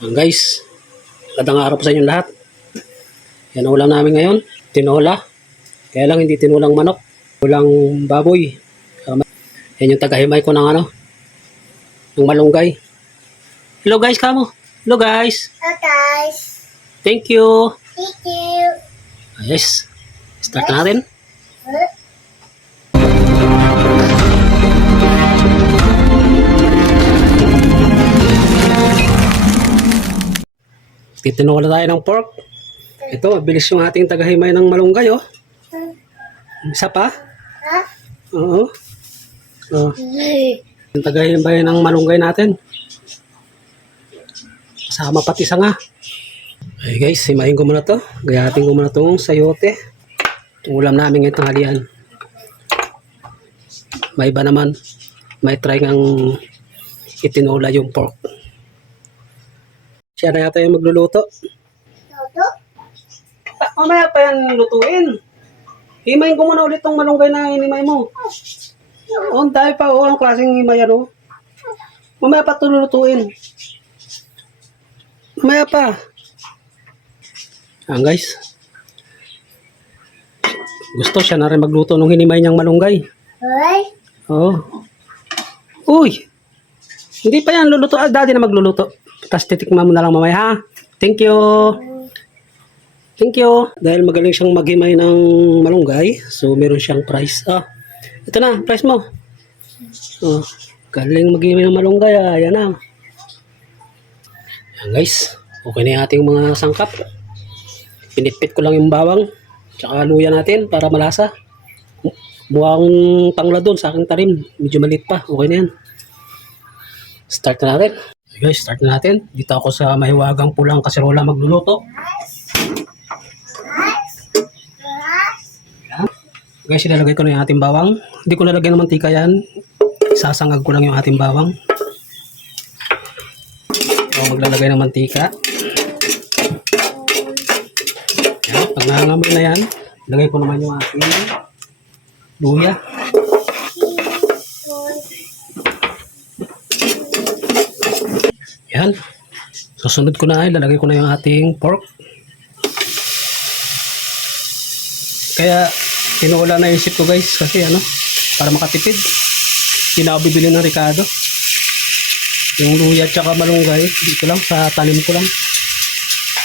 Guys, magandang araw po sa inyo lahat. Yan ang ulam namin ngayon, tinola. Kaya lang hindi tinolang manok, ulang baboy. Yan yung tagahimay ko ng ng malunggay. Hello guys, kamo. Hello guys. Hello guys. Thank you. Thank you. Yes. Start na natin. Titinola tayo ng pork. Ito, bilis yung ating tagahimay ng malunggay, oh. Isa pa? Ha? Oo. Oh. Yung tagahimay ng malunggay natin. Kasama pati sanga. Ay guys, himayin ko muna to. Gayatin ko muna itong sayote. Itong ulam namin ngayong tanghalian. May iba naman. May try ngang itinola yung pork. Siya na yata yung magluluto. Toto? Mamaya pa yan lutuin. Himayin ko muna ulit tong malunggay na hinimay mo. Oh, dahil pa, ang klaseng himay ano. Mamaya pa ito lulutuin. Mamaya pa. Guys. Gusto siya na rin magluto nung hinimay niyang malunggay. Hoy. Oh. Uy. Hindi pa yan luluto. Daddy na magluluto. Tapos titikman mo na lang mamaya ha. Thank you. Thank you. Dahil magaling siyang maghimay ng malunggay, so meron siyang price. Ito na, price mo. Oh, galing maghimay ng malunggay. Ayan na. Ayan guys. Okay na yung ating mga sangkap. Pinitpit ko lang yung bawang. Tsaka luya natin para malasa. Buwang tangla doon sa aking tarim. Medyo maliit pa. Okay na yan. Start na natin. Okay guys, start na natin. Dito ako sa mahiwagang pulang kaserola magluluto. Guys, ilalagay ko na yung ating bawang. Hindi ko lalagyan ng mantika yan. Sasangag ko lang yung ating bawang. So, maglalagay ng mantika. Yan. Pag nangangamoy na yan, ilagay ko naman yung ating luya. Yan. Susunod ko na, ilalagay ko na yung ating pork. Kaya tinola na isip ko guys kasi para makatipid. Hindi na ako bibili ng Ricardo. Yung luya at saka malunggay dito lang sa tanim ko lang.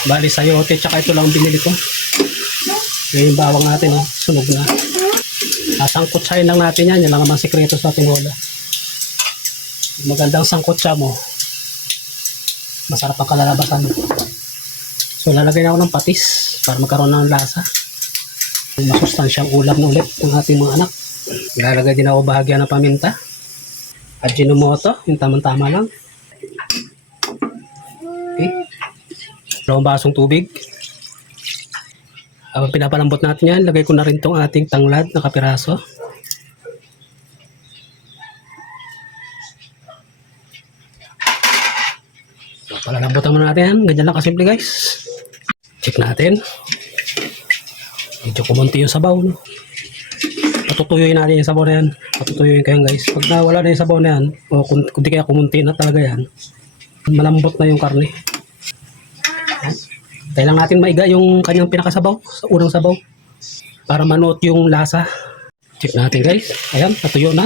Bali sayote tsaka ito lang binili ko. Yung bawang natin sunog na. Sangkutsahin lang natin yan. Yan lang naman sikreto sa tinola. Magandang sangkutsa mo, masarap ang kalalabasan. So lalagay na ako ng patis para magkaroon ng lasa. Masustansyang ulam na ulit ng ating mga anak. Lalagay din ako bahagya ng paminta. Ajinomoto, yung tamang-tama lang. Okay. 2 basong tubig. Habang pinapalambot natin yan, lagay ko na rin itong ating tanglad na kapiraso. So, palalambutan muna natin yan. Ganyan lang kasimple guys. Check natin. Medyo kumunti yung sabaw, no? Patutuyuin natin yung sabaw na yan. Patutuyuin kayo guys. Pag nawala na yung sabaw na yan, o kung di kaya kumunti na talaga yan, malambot na yung karne. Kailangan natin maiga yung kanyang pinakasabaw, sa unang sabaw, para manuot yung lasa. Check natin guys. Ayan, natuyo na.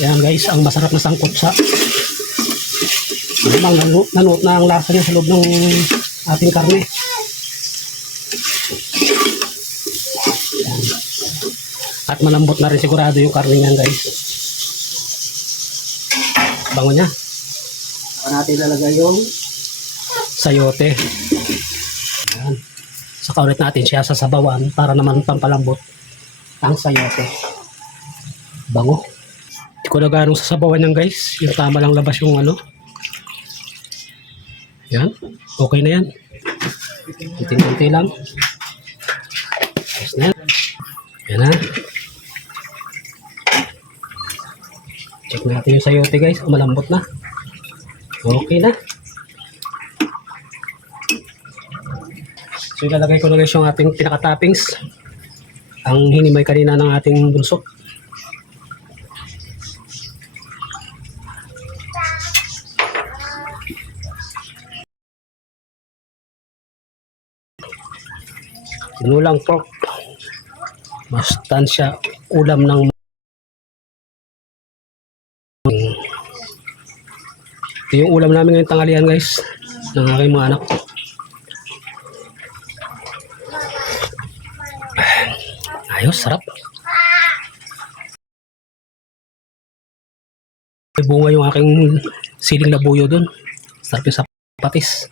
Ayan guys, ang masarap na sangkutsa. Nanuot na ang lasa niya sa loob ng ating karne. Ayan. At malambot na rin sigurado yung karne niyan guys. Bango niya. Saka natin ilalagay yung sayote. Ayan. Saka ulit natin siya sa sabawan para naman pampalambot ang sayote. Bango. Hindi ko na ganong sasabawan yan guys. Yung tama lang labas yung Yan. Okay na yan. Kunti-kunti lang. Ayos na yan. Yan na. Check natin yung sayote guys. Malambot na. Okay na. So ilalagay ko na guys yung ating pinaka-toppings. Ang hinimay kanina ng ating bunso. Tinulang pork. Mastansya. Ulam ng ito yung ulam namin ngayong tanghalian guys. Ng aking mga anak. Ayos, sarap. May bunga yung aking siling labuyo dun. Sarap yung sa patis.